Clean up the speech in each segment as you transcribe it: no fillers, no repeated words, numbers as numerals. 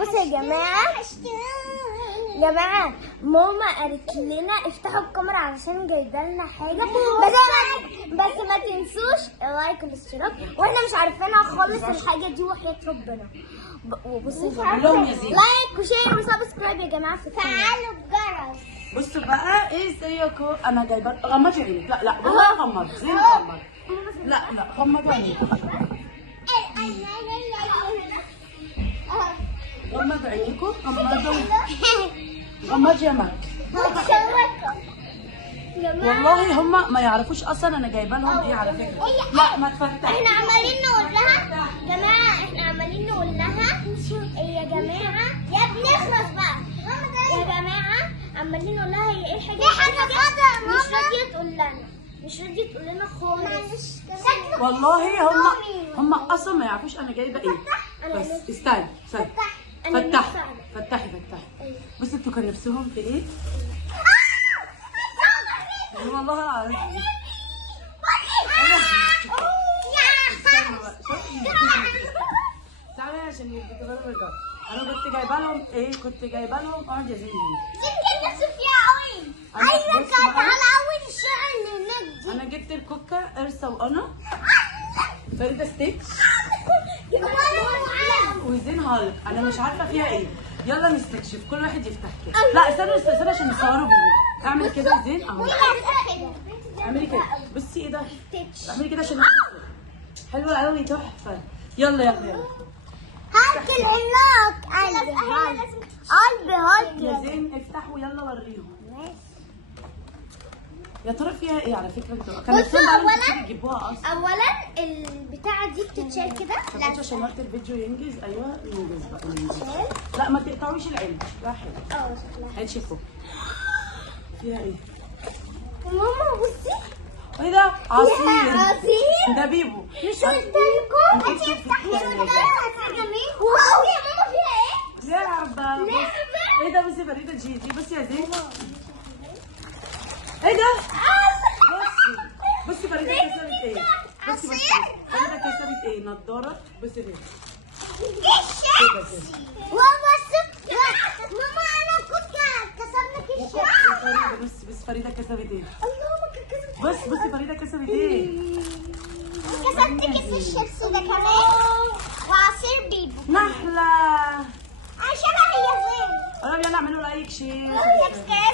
بصوا يا جماعة ماما قالت لنا افتحوا الكاميرا علشان جايبه لنا حاجة، بس ما تنسوش اللايك والاشتراك، واحنا مش عارفينها خالص الحاجة دي وحياة ربنا. وبصوا لايك وشير وسبسكرايب يا جماعة في القناة. فعلوا الجرس. بصوا بقى ايه ازيكم؟ انا جايبه غمضي عينك. لا والله غمض زين غمض. لا غمضي عينك. غمضي عينيكم. غمضي يا مك. والله هم ما يعرفوش اصلا انا جايبه لهم ايه على فكره. لا ما تفتحش. احنا عمالين نقول لها يا جماعة يا ابني اخلص بقى يا جماعة، عمالين نقول لها هي ايه الحاجة دي، مش راضية تقول لنا خالص. والله هم اصلا ما يعرفوش انا جايبه ايه. بس استني فتحي. بص انتوا كان نفسهم في ايه؟ والله العظيم تعالي عشان يتغيروا. انا كنت جايبه لهم ايه؟ كنت جايبه لهم اورنج زين. يمكن نفسي فيها قوي. ايوه كانت على اول الشارع اللي هناك دي. انا جبت الكوكا ارسا وانا فريده ستيتش وزين هالك. انا مش عارفه فيها ايه. يلا نستكشف، كل واحد يفتح كده. لا استنوا عشان نصوروا بيه. اعمل كده زين اهو. اعملي كده. بصي ايه ده؟ اعملي كده عشان حلوه قوي تحفه. يلا هات العلاق قلبي يا زين افتحوا يلا وريهم. يا ترى فيها ايه على فكره؟ انتوا كانت تجيبوها اصلا. اولا البتاعه دي بتتشال كده. لا عشان وقت الفيديو ينجز. ايوه ينجز بقى. لا ما تقطعوش العين. لا حلو. شكلها هتشوفوا فيها ايه. ماما بصي ايه ده؟ عصير. عصير ده بيبو. مش قلت لكم هتفتحي جميل. واو يا ماما فيها ايه؟ لعبه. ايه ده؟ بصي فريده جيجي. بصي يا زين. ايه ده؟ بصي فريده كسبت ايه؟ بصي فريده كسبت ايه؟ نضاره. بصي كده. ماما انا كنت كسبنا كيش. بس فريده كسبت ايه؟ بصي فريده كسبت ايه؟ كسبت كيس الشيبسي ده كمان وعصير بيبو. نحله. عشان هي فين؟ يلا اعملوا لايك شير.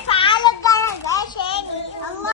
فعلوا الجرس عشاني. الله.